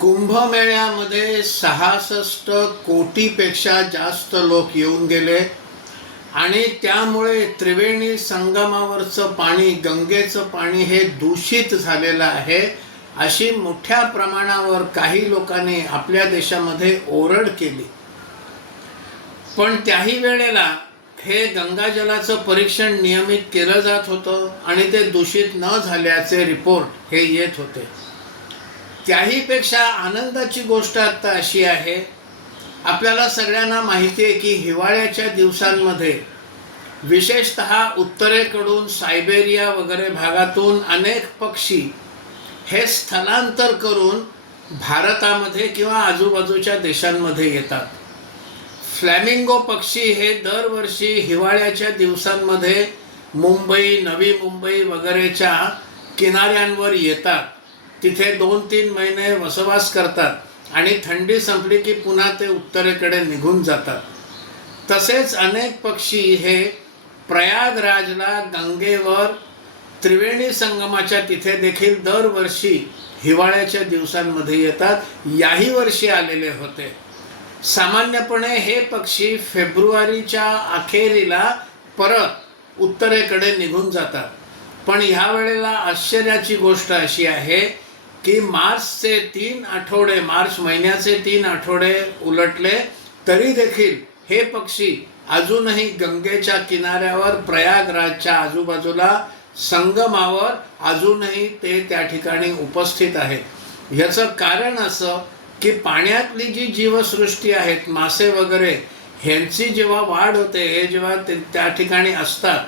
कुंभमेळ्यामध्ये 66 कोटीपेक्षा जास्त लोक येऊन गेले आणि त्यामुळे त्रिवेणी संगमावरचं पाणी, गंगेचं पाणी हे दूषित झालेलं आहे अशी मोठ्या प्रमाणावर काही लोकांनी आपल्या देशामध्ये ओरड केली। पण त्याही वेळेला हे गंगाजलाचं परीक्षण नियमित केलं जात होतं आणि ते दूषित न झाल्याचे रिपोर्ट हे येत होते। त्याहीपेक्षा आनंदाची गोष्ट आता अशी आहे, आपल्याला सगळ्यांना माहिती आहे की हिवाळ्याच्या दिवसांमध्ये विशेषतः उत्तरेकडून सायबेरिया वगैरे भागातून अनेक पक्षी हे स्थलांतर करून भारतामध्ये किंवा आजूबाजूच्या देशांमध्ये येतात। फ्लॅमिंगो पक्षी हे दरवर्षी हिवाळ्याच्या दिवसांमध्ये मुंबई, नवी मुंबई वगैरेच्या किनाऱ्यांवर येतात, तिथे 2-3 महिने वसवास करतात आणि थंडी संपली की पुन्हा ते उत्तरेकडे निघून जातात। तसेच अनेक पक्षी हे प्रयागराजला गंगेवर त्रिवेणी संगमाच्या तिथे देखील दरवर्षी हिवाळ्याच्या दिवसांमध्ये येतात। याही वर्षी आलेले होते। सामान्यपणे हे पक्षी फेब्रुवारीच्या अखेरीला परत उत्तरेकडे निघून जातात, पण ह्या वेळेला आश्चर्याची गोष्ट अशी आहे की मार्चचे 3 आठवडे, मार्च महिन्याचे 3 आठवडे उलटले तरी देखील हे पक्षी अजूनही गंगेच्या किनाऱ्यावर, प्रयागराजच्या आजूबाजूला संगमावर अजूनही ते त्या ठिकाणी उपस्थित आहेत। याचं कारण असं की पाण्यातली जी जीवसृष्टी आहेत, मासे वगैरे, ह्यांची जेव्हा वाढ होते, हे जेव्हा त्या ठिकाणी असतात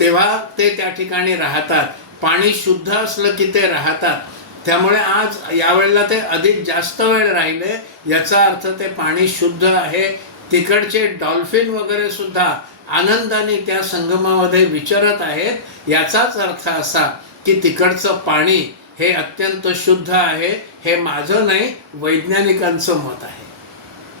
तेव्हा ते त्या ठिकाणी राहतात। पाणी शुद्ध असलं की ते राहतात, त्यामुळे आज यावेळेला ते अधिक जास्त वेळ राहिले, याचा अर्थ ते पाणी शुद्ध आहे। तिकडचे डॉल्फिन वगैरे सुद्धा आनंदाने त्या संगमामध्ये विचरत आहेत। याचाच अर्थ असा की तिकडचं पाणी हे अत्यंत शुद्ध आहे। हे माझं नाही, वैज्ञानिकांचं मत आहे।